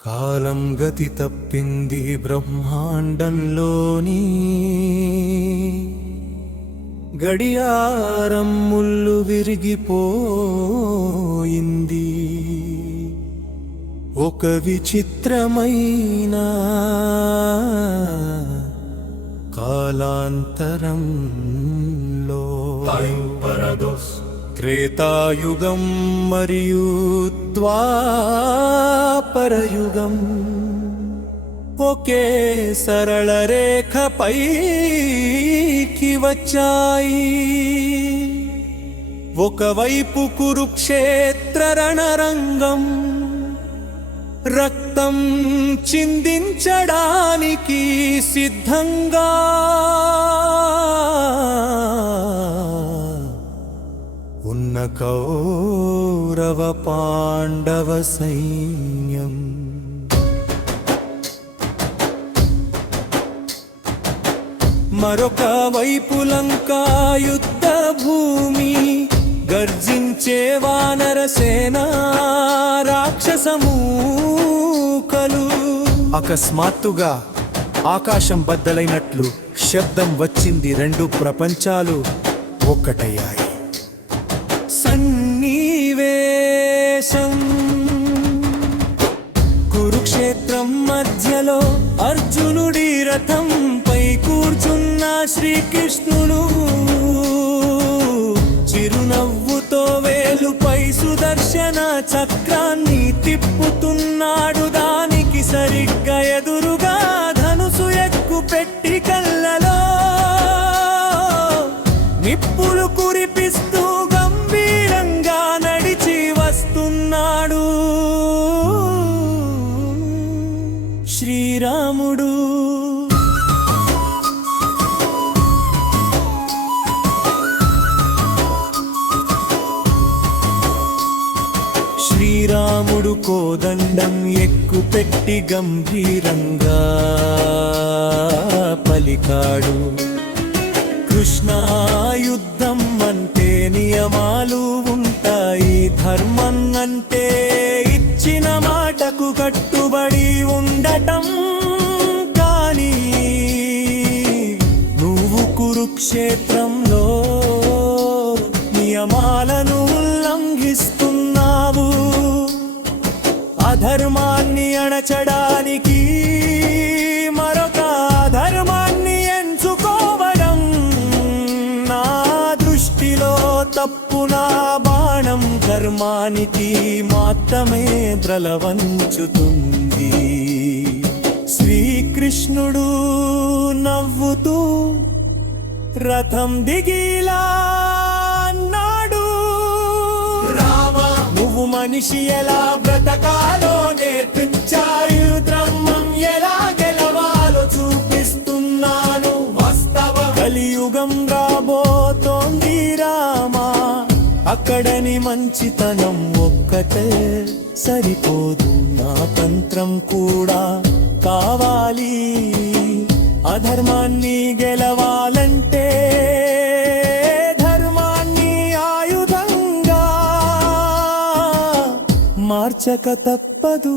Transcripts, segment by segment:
కాలం గతి తప్పింది బ్రహ్మాండంలోని గడియారం ముళ్ళు విరిగిపోయింది. ఒక విచిత్రమైన కాలాంతరంలో త్రేతాయుగం మరియు ద్వాపరయుగం ఒకే సరళ రేఖపైకి వచ్చాయి. ఒకవైపు కురుక్షేత్ర రణరంగం, రక్తం చిందించడానికి సిద్ధంగా ఉన్న కౌరవ పాండవ సైన్యం. మరొక వైపు లంకా యుద్ధ భూమి, గర్జించే వానర సేన రాక్షసమూకలు. అకస్మాత్తుగా ఆకాశం బద్దలైనట్లు శబ్దం వచ్చింది. రెండు ప్రపంచాలు ఒక్కటయ్యాయి. సన్నివేశం కురుక్షేత్రం మధ్యలో అర్జునుడి రథంపై కూర్చున్న శ్రీకృష్ణుడు చిరునవ్వుతో వేలుపై సుదర్శన చక్రాన్ని తిప్పుతున్నాడు. దానికి సరిగ్గా ఎదురుగా ధనుసు ఎక్కు పెట్టి కళ్ళలో నిప్పులు కురిపిస్తూ గంభీరంగా నడిచి వస్తున్నాడు శ్రీరాముడు. శ్రీరాముడు కోదండం ఎక్కుపెట్టి గంభీరంగా పలికాడు. కృష్ణ, యుద్ధం అంటే నియమాలు ఉంటాయి. ధర్మం అంటే ఇచ్చిన మాటకు కట్టుబడి ఉండటం. కానీ నువ్వు కురుక్షేత్రంలో నియమాలను ఉల్లంఘిస్తున్నావు. అధర్మాన్ని అణచడానికి మరొక అధర్మాన్ని ఎంచుకోవడం నా దృష్టిలో తప్పు. నా బాణం ధర్మానికి మాత్రమే ద్రలవంచుతుంది. శ్రీకృష్ణుడు నవ్వుతూ రథం దిగిలా అన్నాడు, రామా, నువ్వు మనిషి ఎలా బ్రతకాలో నేర్పించాయు. ధర్మం ఎలా గెలవాలో చూపిస్తున్నాను. వాస్తవ కలియుగం రాబోతోంది రామా. అక్కడని మంచితనం ఒక్కటే సరిపోదు, నా తంత్రం కూడా కావాలి. అధర్మాన్ని గెలవాలంటే ధర్మాన్ని ఆయుధంగా మార్చక తప్పదు.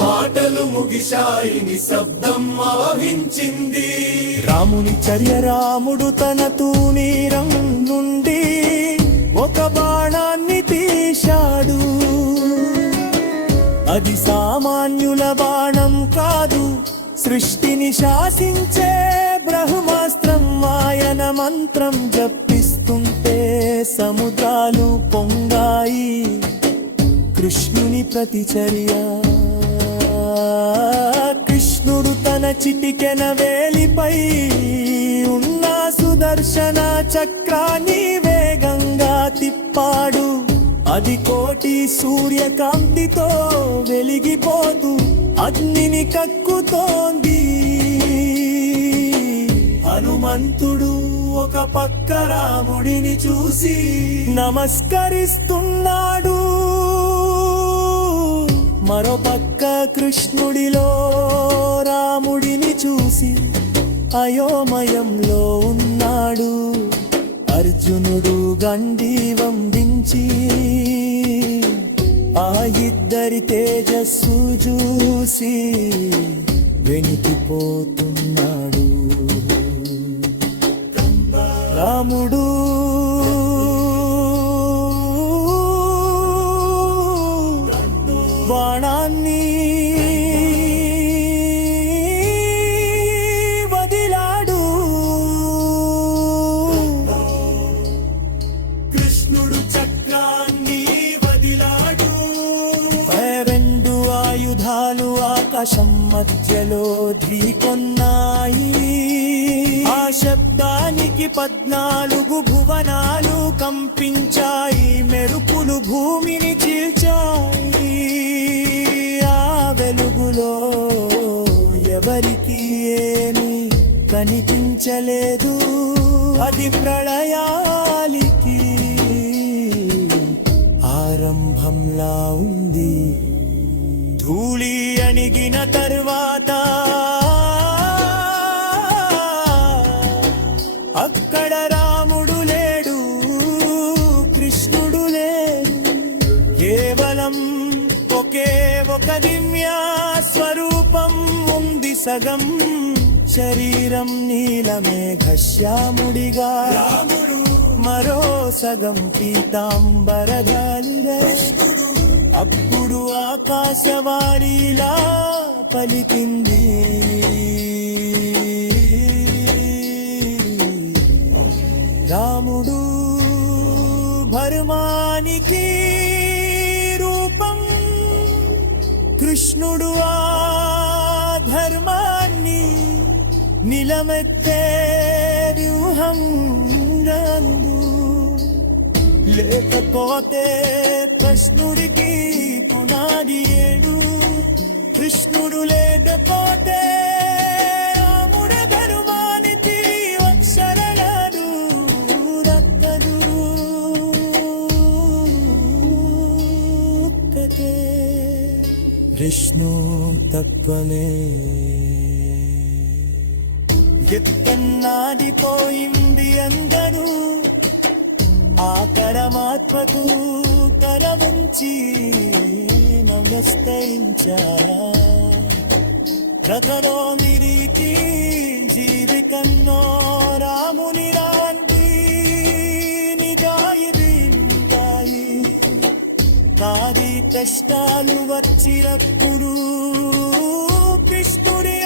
మాటలు ముగిశాయి, నిశ్శబ్దం ఆవహించింది. రాముని చర్య. రాముడు తన తూనీరం నుండి ఒక బాణాన్ని తీశాడు. అది సామాన్యుల బాణం కాదు, సృష్టిని శాసించే బ్రహ్మాస్త్రం. ఆయన మంత్రం జపిస్తుంటే సముద్రాలు పొంగాయి. కృష్ణుని ప్రతిచర్య. కృష్ణుడు తన చిటికెన వేలిపై ఉన్న సుదర్శన చక్రాన్ని వేగంగా తిప్పాడు. అది కోటి సూర్యకాంతితో వెలిగిపోతూ అగ్నిని కక్కుతోంది. హనుమంతుడు ఒక పక్క రాముడిని చూసి నమస్కరిస్తున్నాడు. మరో పక్క కృష్ణుడిలో రాముడిని చూసి అయోమయంలో ఉన్నాడు. అర్జునుడు గండీవం దించి ఆ ఇద్దరి తేజస్సు చూసి వెనికిపోతున్నాడు రాముడు. బాణాన్ని వదిలాడు, కృష్ణుడు చక్రాన్ని వదిలాడు. రెండు ఆయుధాలు ఆకాశం మధ్యలో ఢీకొన్నాయి. ఆ శబ్దానికి 14 భువనాలు కంపించాయి, మెరుపులు భూమిని చీల్చాయి. ఆ వెలుగులో ఎవరికి ఏమీ కనిపించలేదు. అది ప్రళయాలికి ఆరంభంలా ఉంది. ధూళి అణిగిన తర్వాత అక్కడ రాముడు లేడు, కృష్ణుడు లేడు. కేవలం ఒకే ఒక దివ్య స్వరూపం ఉంది. సగం శరీరం నీలమేఘశ్యాముడిగా రాముడు, మరో సగం పీతాంబరధారిగా. అప్పుడు ఆకాశవాణిలా పలికింది, రాముడు భర్మానికి రూపం, కృష్ణుడు ఆ ధర్మాన్ని నిలమెత్తే వ్యూహం రందు. లేకపోతే కృష్ణుడికి పునాది ఏడు, కృష్ణుడు లేకపోతే రాముడ ధర్మానికి అక్షరలాడు రక్కదు. విష్ణు తత్వమే ఎత్తన్నాడిపోయింది అందరూ. ఆ పరమాత్మకు తరవంచి నమస్కరించారా. కథలో నిరికి జీవికన్నో రాముని లాంటి నిజాయితీలుంటాయి. కాది కష్టాలు వచ్చినప్పుడు కృష్ణుడి